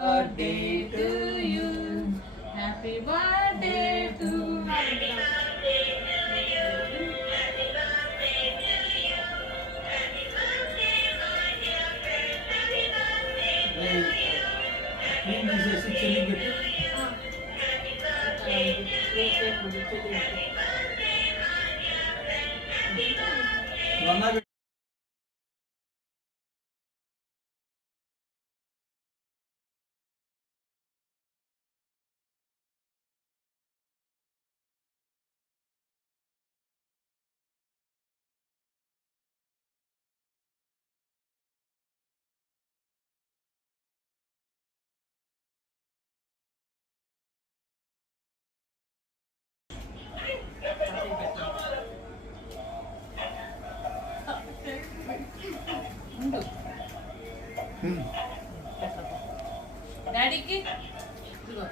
Birthday to you. Happy birthday to you. డాడీకి ఇదిగో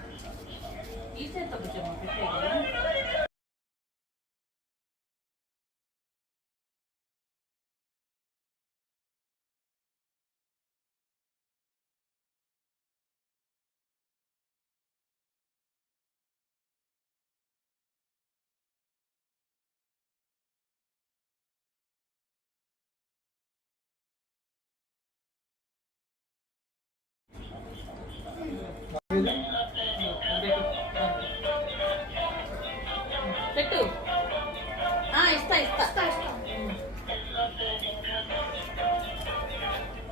ఈ చేత కొంచెం పెట్టేది. పెట్టు ఇస్తా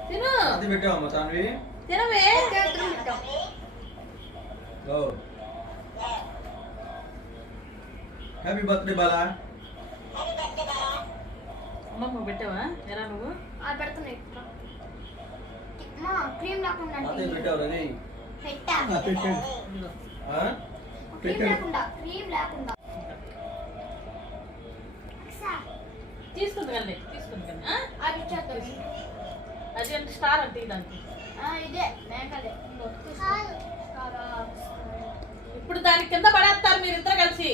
తిను అది పెట్టావమ్మా సాన్వి తినవే హ్యాపీ బర్త్డే బాలా అమ్మమ్మ పెట్టావా ఎలా నువ్వు పెడుతున్నాయి క్రీమ్ లేకుండా అదే పెట్టావు రే క్రీమ్ లేకుండా తీసుకుంది కానీ అది అంటే స్టార్ అంటే దానికి ఇదే మేకలే ఇప్పుడు దాని కింద పడేస్తారు మీరు ఇద్దరు కలిసి.